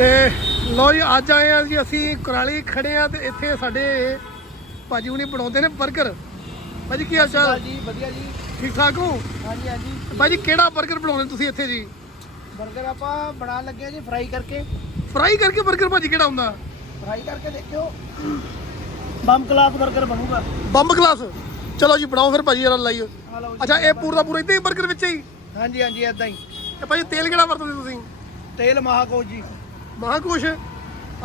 ਤੇ ਲੋ ਜੀ ਅੱਜ ਆਏ ਆ ਜੀ ਅਸੀਂ ਕੁਰਾਲੀ ਖੜੇ ਆ ਤੇ ਇੱਥੇ ਸਾਡੇ ਭਾਜੀ ਹੁਣੀ ਬਣਾਉਂਦੇ ਨੇ 버ਗਰ ਭਾਜੀ ਕੀ ਹਾਲ ਚਾਲ? ਜੀ ਵਧੀਆ ਜੀ। ਠੀਕ ਠਾਕ ਹੋ? ਹਾਂਜੀ ਹਾਂਜੀ। ਭਾਜੀ ਕਿਹੜਾ 버ਗਰ ਬਣਾਉਂਦੇ ਤੁਸੀਂ ਇੱਥੇ ਜੀ? 버ਗਰ ਆਪਾਂ ਬਣਾ ਲੱਗੇ ਜੀ ਫਰਾਈ ਕਰਕੇ। ਫਰਾਈ ਕਰਕੇ 버ਗਰ ਭਾਜੀ ਕਿਹੜਾ ਹੁੰਦਾ? ਫਰਾਈ ਕਰਕੇ ਦੇਖਿਓ। ਬੰਮ ਕਲਾਸ 버ਗਰ ਬਣੂਗਾ। ਬੰਮ ਕਲਾਸ ਚਲੋ ਜੀ ਬਣਾਓ ਫਿਰ ਭਾਜੀ ਜਰਾ ਲਾਈਓ। ਅੱਛਾ ਇਹ ਪੂਰਾ ਪੂਰਾ ਇਦਾਂ ਹੀ 버ਗਰ ਵਿੱਚ ਹੀ? ਹਾਂਜੀ ਹਾਂਜੀ ਇਦਾਂ ਹੀ। ਤੇ ਭਾਜੀ ਤੇਲ ਕਿਹੜਾ ਵਰਤਦੇ ਤੁਸੀਂ? ਤੇਲ ਮਹਾਕੋਜ ਜੀ। ਮਹਾ ਕੁਛ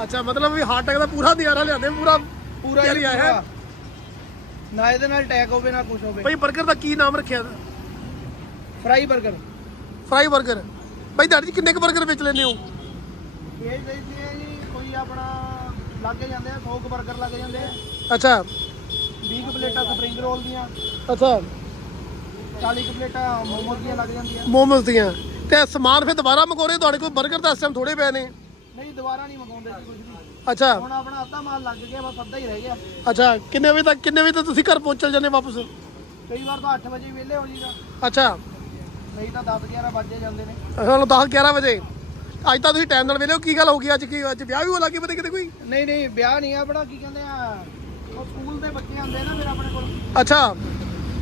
ਅੱਛਾ ਮਤਲਬ ਵੀ ਹਾਰਟ ਅਟੈਕ ਦਾ ਪੂਰਾ ਦਿਆਰਾ ਲਿਆਂਦੇ ਪੂਰਾ ਪੂਰਾ ਤਿਆਰੀ ਆਇਆ ਹੈ। ਨਾ ਇਹਦੇ ਨਾਲ ਅਟੈਕ ਹੋਵੇ ਨਾ ਕੁਛ ਹੋਵੇ। ਭਾਈ 버ਗਰ ਦਾ ਕੀ ਨਾਮ ਰੱਖਿਆ? ਫਰਾਈ 버ਗਰ ਫਰਾਈ 버ਗਰ ਭਾਈ ਦਾੜੀ ਜੀ ਕਿੰਨੇ ਕੁ 버ਗਰ ਵੇਚ ਲੈਂਦੇ ਹੋ? ਇਹ ਵੇਚਦੇ ਜੀ ਕੋਈ ਆਪਣਾ ਲੱਗੇ ਜਾਂਦੇ ਆ 100 ਕੁ 버ਗਰ ਲੱਗੇ ਜਾਂਦੇ ਆ। ਅੱਛਾ। 20 ਕੁ ਪਲੇਟਾਂ ਸਪਰਿੰਗ ਰੋਲ ਦੀਆਂ। ਅੱਛਾ। 40 ਕੁ ਪਲੇਟਾਂ ਮੋਮੋਸ ਦੀਆਂ ਲੱਗ ਜਾਂਦੀਆਂ। ਮੋਮੋਸ ਦੀਆਂ। ਤੇ ਸਮਾਨ ਫਿਰ ਦੁਬਾਰਾ ਮੰਗੋਰੇ ਤੁਹਾਡੇ ਕੋਲ 버ਗਰ ਦਾ ਇਸ ਟਾਈਮ ਥੋੜੇ ਪਏ ਨੇ। ਨਹੀਂ ਦੁਬਾਰਾ ਨਹੀਂ ਮੰਗਾਉਂਦੇ ਜੀ ਕੁਝ ਵੀ। ਅੱਛਾ। ਹੁਣ ਆਪਣਾ ਅੱਧਾ ਮਾਲ ਲੱਗ ਗਿਆ ਬਸ ਅੱਧਾ ਹੀ ਰਹਿ ਗਿਆ। ਅੱਛਾ ਕਿੰਨੇ ਵਜੇ ਤੱਕ ਕਿੰਨੇ ਵਜੇ ਤੱਕ ਤੁਸੀਂ ਘਰ ਪਹੁੰਚ ਚਲ ਜਾਂਦੇ ਵਾਪਸ? ਕਈ ਵਾਰ ਤਾਂ 8 ਵਜੇ ਵਿਹਲੇ ਹੋ ਜੀਦਾ ਅੱਛਾ। ਨਹੀਂ ਤਾਂ 10 11 ਵੱਜੇ ਜਾਂਦੇ ਨੇ। ਹੁਣ 10 11 ਵਜੇ। ਅੱਜ ਤਾਂ ਤੁਸੀਂ ਟਾਈਮ ਨਾਲ ਵੇਲੇ ਹੋ ਕੀ ਗੱਲ ਹੋ ਗਈ ਅੱਜ ਕੀ ਅੱਜ ਵਿਆਹ ਵੀ ਹੋ ਲੱਗੀ ਪਤਾ ਕਿਤੇ ਕੋਈ? ਨਹੀਂ ਨਹੀਂ ਵਿਆਹ ਨਹੀਂ ਆ ਆਪਣਾ ਕੀ ਕਹਿੰਦੇ ਆ ਉਹ ਸਕੂਲ ਦੇ ਬੱਚੇ ਆਉਂਦੇ ਨਾ ਫਿਰ ਆਪਣੇ ਕੋਲ। ਅੱਛਾ।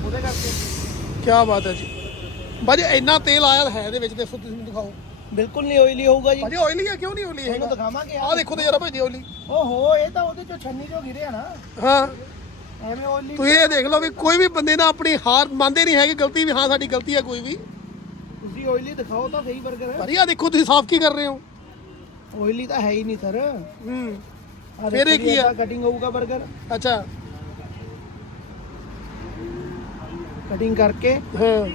ਉਹਦੇ ਕਰਕੇ। ਕੀ ਬਾਤ ਹੈ ਜੀ। ਬਾਜੀ ਇੰਨਾ ਤੇਲ ਆਇਆ ਹੈ ਇਹਦੇ ਵਿੱਚ ਦੇਖੋ ਤੁਸੀਂ ਮੈਨੂੰ ਦਿਖਾਓ। ਬਿਲਕੁਲ ਨਹੀਂ ਓਇਲੀ ਹੋਊਗਾ ਜੀ। ਬਾਜੀ ਆਇਲੀ ਹੈ ਕਿਉਂ ਨਹੀਂ ਆਇਲੀ ਇਹਨੂੰ ਹੈਗਾ? ਦਿਖਾਵਾਂਗੇ ਆਹ ਦੇਖੋ ਤੇ ਜਰਾ ਭਾਜੀ ਆਇਲੀ ਓਹੋ ਇਹ ਤਾਂ ਉਹਦੇ ਚੋਂ ਛੰਨੀ ਚੋਂ ਗਿਰਿਆ ਨਾ। ਹਾਂ। ਐਵੇਂ ਓਇਲੀ ਤੁਸੀਂ ਇਹ ਦੇਖ ਲਓ ਵੀ ਕੋਈ ਵੀ ਬੰਦੇ ਨਾ ਆਪਣੀ ਹਾਰ ਮੰਨਦੇ ਨਹੀਂ ਹੈਗੇ ਗਲਤੀ ਵੀ ਹਾਂ ਸਾਡੀ ਗਲਤੀ ਹੈ ਕੋਈ ਵੀ। ਤੁਸੀਂ ਓਇਲੀ ਦਿਖਾਓ ਤਾਂ ਸਹੀ 버ਗਰ ਹੈ ਭਾਜੀ ਆ ਦੇਖੋ ਤੁਸੀਂ ਸਾਫ਼ ਕੀ ਕਰ ਰਹੇ ਹੋ? ਓਇਲੀ ਤਾਂ ਹੈ ਹੀ ਨਹੀਂ ਸਰ। ਹੂੰ। ਫਿਰ ਇਹ ਕੀ ਆ? ਕਟਿੰਗ ਹੋਊਗਾ 버ਗਰ ਅੱਛਾ। ਕਟਿੰਗ ਕਰਕੇ ਹਾਂ।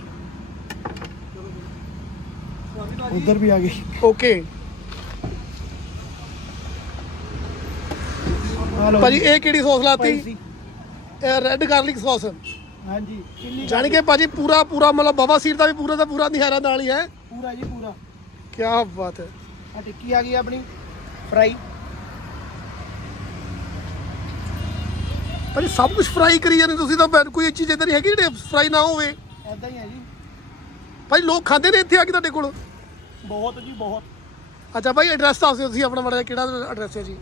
ਉਧਰ ਵੀ ਆ ਗਈ। ਓਕੇ ਭਾਜੀ ਇਹ ਕਿਹੜੀ ਸੌਸ ਲਾਤੀ? ਇਹ ਰੈੱਡ ਗਾਰਲਿਕ ਸੌਸ ਹਾਂਜੀ ਚਿੱਲੀ ਜਾਣੀ ਕਿ ਭਾਜੀ ਪੂਰਾ ਪੂਰਾ ਮਤਲਬ ਬਾਬਾ ਸੀਰ ਦਾ ਵੀ ਪੂਰਾ ਦਾ ਪੂਰਾ ਨਿਹਾਰਾ ਨਾਲ ਹੀ ਹੈ। ਪੂਰਾ ਜੀ ਪੂਰਾ। ਕੀ ਬਾਤ ਹੈ। ਆ ਟਿੱਕੀ ਆ ਗਈ ਆਪਣੀ ਫਰਾਈ ਭਾਜੀ ਸਭ ਕੁਝ ਫਰਾਈ ਕਰੀ ਜਾਂਦੇ ਤੁਸੀਂ ਤਾਂ ਕੋਈ ਚੀਜ਼ ਇਦਾਂ ਨਹੀਂ ਹੈਗੀ ਜਿਹੜੇ ਫਰਾਈ ਨਾ ਹੋਵੇ। ਐਦਾਂ ਹੀ ਹੈ ਜੀ। ਭਾਜੀ ਲੋਕ ਖਾਂਦੇ ਨੇ ਇੱਥੇ ਆ ਕੇ ਤੁਹਾਡੇ ਕੋਲ। ਬਹੁਤ ਜੀ ਬਹੁਤ। ਅੱਛਾ ਭਾਈ ਐਡਰੈਸ ਦੱਸ ਦਿਓ ਤੁਸੀਂ ਆਪਣਾ ਮਾੜਾ ਜਿਹਾ ਕਿਹੜਾ ਐਡਰੈਸ ਹੈ ਜੀ?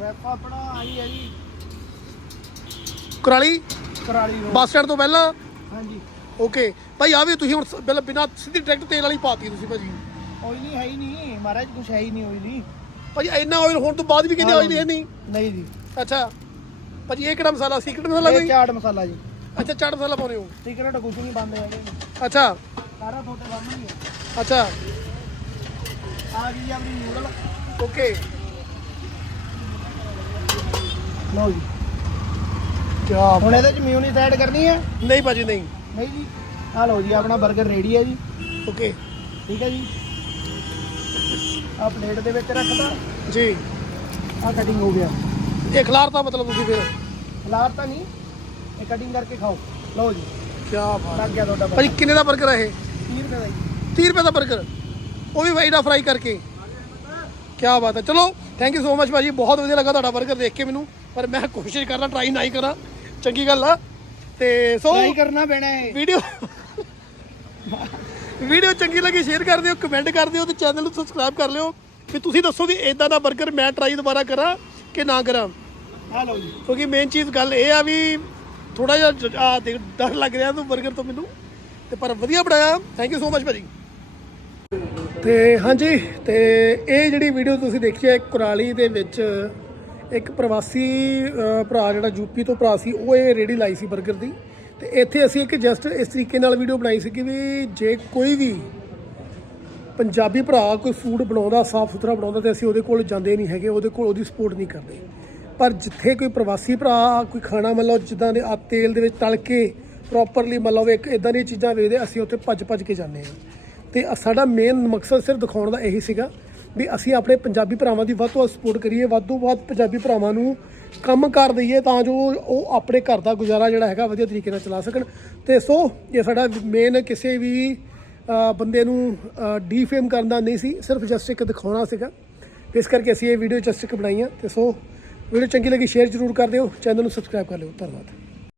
ਰੈਪ ਆਪਣਾ ਆਈ ਹੈ ਜੀ। Kurali? Kurali road bus stand ਤੋਂ ਪਹਿਲਾਂ? ਹਾਂਜੀ। ਓਕੇ। ਭਾਈ ਆ ਵੀ ਤੁਸੀਂ ਹੁਣ ਸ- ਬਿਲ ਬਿਨਾ ਸਿੱਧੀ ਡਾਇਰੈਕਟ ਤੇਲ ਵਾਲੀ ਪਾਤੀ ਤੁਸੀਂ ਭਾਜੀ। ਓਇਲੀ ਹੈ ਹੀ ਨਹੀਂ। ਮਹਾਰਾਜ ਕੁਛ ਹੈ ਹੀ ਨਹੀਂ ਓਇਲੀ ਭਾਜੀ ਇੰਨਾ ਆਇਲ ਹੋਣ ਤੋਂ ਬਾਅਦ ਵੀ ਕਹਿੰਦੇ ਆਇਲ ਹੈ। ਨਹੀਂ? ਨਹੀਂ ਜੀ। ਅੱਛਾ। ਭਾਜੀ ਇਹ ਕਿਹੜਾ ਮਸਾਲਾ? ਸੀਕ੍ਰੇਟ ਮਸਾਲਾ ਇਹ ਕੋਈ? ਚਾਟ ਮਸਾਲਾ ਜੀ। ਅੱਛਾ ਚਾਟ ਮਸਾਲਾ ਪਾਉਂਦੇ ਹੋ। ਸਿਗਰਟ ਕੁਛ ਨਹੀਂ ਬੰਦ ਹੈਗੇ। ਅੱਛਾ। ਸਾਰਾ ਤੁਹਾਡੇ ਸਾਹਮਣੇ ਹੀ ਹੈ। ਅੱਛਾ। ਆ ਗਈ ਆਪਣੀ ਨੂਡਲ ਓਕੇ। ਲਓ ਜੀ। ਕੀ ਹੁਣ ਇਹਦੇ ਚ ਮਿਊਨੀਸ ਐਡ ਕਰਨੀ ਹੈ? ਨਹੀਂ ਭਾਜੀ ਨਹੀਂ। ਨਹੀਂ ਜੀ। ਆ ਲਓ ਜੀ ਆਪਣਾ 버ਗਰ ਰੈਡੀ ਹੈ ਜੀ। ਓਕੇ। ਠੀਕ ਹੈ ਜੀ। ਆ ਪਲੇਟ ਦੇ ਵਿੱਚ ਰੱਖਦਾ ਜੀ। ਆ ਕਟਿੰਗ ਹੋ ਗਿਆ। ਇਹ ਖਿਲਾਰਤਾ ਮਤਲਬ ਤੁਸੀਂ ਫਿਰ। ਲਾਰ ਤਾਂ ਨਹੀਂ। ਇਹ ਕਟਿੰਗ ਕਰਕੇ ਖਾਓ। ਲਓ ਜੀ। ਕੀ ਬਾਤ। ਲੱਗ ਗਿਆ ਤੁਹਾਡਾ ਭਾਜੀ ਕਿੰਨੇ ਦਾ 버ਗਰ ਹੈ ਇਹ? 30 ਰੁਪਏ ਦਾ ਜੀ। ਰੁਪਏ ਦਾ 버ਗਰ ਉਹ ਵੀ ਵਾਈਡਾ ਫਰਾਈ ਕਰਕੇ। ਕੀ ਬਾਤ ਹੈ। ਚਲੋ ਥੈਂਕ ਯੂ ਸੋ ਮਚ ਭਾਜੀ। ਬਹੁਤ ਵਧੀਆ ਲੱਗਾ ਤੁਹਾਡਾ ਬਰਗਰ ਦੇਖ ਕੇ ਮੈਨੂੰ। ਪਰ ਮੈਂ ਕੋਸ਼ਿਸ਼ ਕਰਦਾ ਟਰਾਈ ਨਾ ਹੀ ਕਰਾਂ। ਚੰਗੀ ਗੱਲ ਆ। ਤੇ ਸੋ ਟਰਾਈ ਕਰਨਾ ਪੈਣਾ ਹੈ ਵੀਡੀਓ ਵੀਡੀਓ ਚੰਗੀ ਲੱਗੀ ਸ਼ੇਅਰ ਕਰ ਦਿਓ ਕਮੈਂਟ ਕਰ ਦਿਓ ਤੇ ਚੈਨਲ ਨੂੰ ਸਬਸਕ੍ਰਾਈਬ ਕਰ ਲਿਓ। ਫਿਰ ਤੁਸੀਂ ਦੱਸੋ ਵੀ ਇਦਾਂ ਦਾ ਬਰਗਰ ਮੈਂ ਟਰਾਈ ਦੁਬਾਰਾ ਕਰਾਂ ਕਿ ਨਾ ਕਰਾਂ। ਹਲੋ ਜੀ। ਕਿਉਂਕਿ ਮੇਨ ਚੀਜ਼ ਗੱਲ ਇਹ ਆ ਵੀ ਥੋੜਾ ਜਿਹਾ ਡਰ ਲੱਗ ਰਿਹਾ ਤੂੰ 버ਗਰ ਤੋਂ ਮੈਨੂੰ। ਤੇ ਪਰ ਵਧੀਆ ਬਣਾਇਆ। ਥੈਂਕ ਯੂ ਸੋ ਮਚ ਭਾਜੀ। ਤੇ ਹਾਂਜੀ, ਤੇ ਇਹ ਜਿਹੜੀ ਵੀਡੀਓ ਤੁਸੀਂ ਦੇਖੀ ਹੈ, ਕੁਰਾਲੀ ਦੇ ਵਿੱਚ ਇੱਕ ਪ੍ਰਵਾਸੀ ਭਰਾ ਜਿਹੜਾ ਯੂਪੀ ਤੋਂ ਭਰਾ ਸੀ, ਉਹ ਇਹ ਰੇੜੀ ਲਾਈ ਸੀ 버ਗਰ ਦੀ। ਤੇ ਇੱਥੇ ਅਸੀਂ ਇੱਕ ਜਸਟ ਇਸ ਤਰੀਕੇ ਨਾਲ ਵੀਡੀਓ ਬਣਾਈ ਸੀ ਕਿ ਵੀ ਜੇ ਕੋਈ ਵੀ ਪੰਜਾਬੀ ਭਰਾ ਕੋਈ ਫੂਡ ਬਣਾਉਂਦਾ ਸਾਫ਼ ਸੁਥਰਾ ਬਣਾਉਂਦਾ, ਤੇ ਅਸੀਂ ਉਹਦੇ ਕੋਲ ਜਾਂਦੇ ਨਹੀਂ ਹੈਗੇ, ਉਹਦੇ ਕੋਲ ਉਹਦੀ ਸਪੋਰਟ ਨਹੀਂ ਕਰਦੇ। ਪਰ ਜਿੱਥੇ ਕੋਈ ਪ੍ਰਵਾਸੀ ਭਰਾ, ਕੋਈ ਖਾਣਾ ਮੰਨ ਲਓ, ਜਿੱਦਾਂ ਦੇ ਆ ਤੇਲ ਦੇ ਵਿੱਚ ਤਲ ਕੇ ਪ੍ਰੋਪਰਲੀ ਮਤਲਬ ਇੱਕ ਇਦਾਂ ਦੀਆਂ ਚੀਜ਼ਾਂ ਵੇਚਦੇ ਅਸੀਂ ਉੱਥੇ ਭੱਜ ਭੱਜ ਕੇ ਜਾਂਦੇ ਹਾਂ। ਤੇ ਸਾਡਾ ਮੇਨ ਮਕਸਦ ਸਿਰਫ ਦਿਖਾਉਣ ਦਾ ਇਹੀ ਸੀਗਾ ਵੀ ਅਸੀਂ ਆਪਣੇ ਪੰਜਾਬੀ ਭਰਾਵਾਂ ਦੀ ਵੱਧ ਤੋਂ ਵੱਧ ਸਪੋਰਟ ਕਰੀਏ, ਵੱਧ ਤੋਂ ਵੱਧ ਪੰਜਾਬੀ ਭਰਾਵਾਂ ਨੂੰ ਕੰਮ ਕਰ ਦਈਏ ਤਾਂ ਜੋ ਉਹ ਆਪਣੇ ਘਰ ਦਾ ਗੁਜ਼ਾਰਾ ਜਿਹੜਾ ਹੈਗਾ ਵਧੀਆ ਤਰੀਕੇ ਨਾਲ ਚਲਾ ਸਕਣ। ਤੇ ਸੋ ਇਹ ਸਾਡਾ ਮੇਨ ਕਿਸੇ ਵੀ ਬੰਦੇ ਨੂੰ ਡੀਫੇਮ ਕਰਨ ਦਾ ਨਹੀਂ ਸੀ, ਸਿਰਫ ਜਸਟ ਇੱਕ ਦਿਖਾਉਣਾ ਸੀਗਾ। ਇਸ ਕਰਕੇ ਅਸੀਂ ਇਹ ਵੀਡੀਓ ਜਸਟ ਇੱਕ ਬਣਾਈਆਂ ਆ। ਤੇ ਸੋ ਵੀਡੀਓ ਚੰਗੀ ਲੱਗੀ ਸ਼ੇਅਰ ਜ਼ਰੂਰ ਕਰ ਦਿਓ ਚੈਨਲ ਨੂੰ ਸਬਸਕ੍ਰਾਈਬ ਕਰ ਲਿਓ। ਧੰਨਵਾਦ।